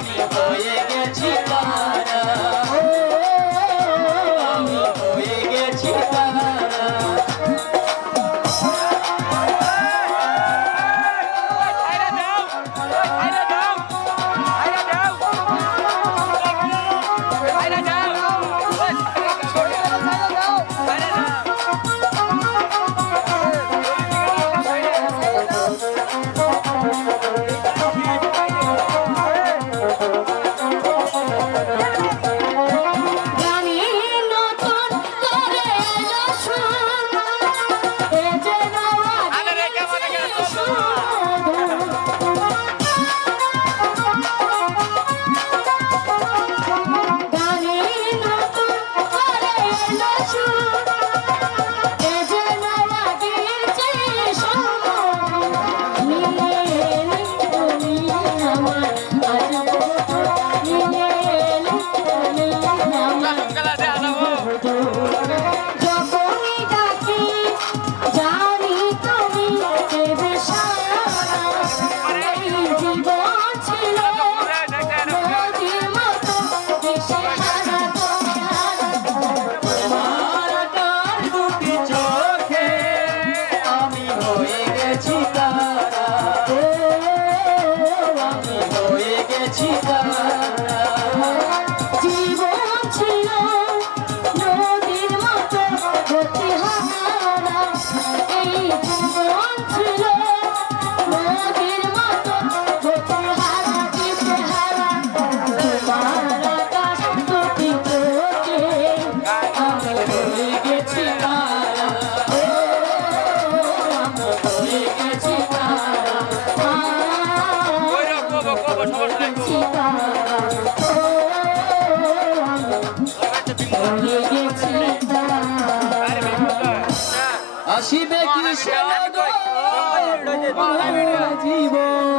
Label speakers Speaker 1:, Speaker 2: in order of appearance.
Speaker 1: আমি হয়ে গেছি তারা। আমি হয়ে গেছি তারা। জীবন
Speaker 2: আসিবে কি জীবন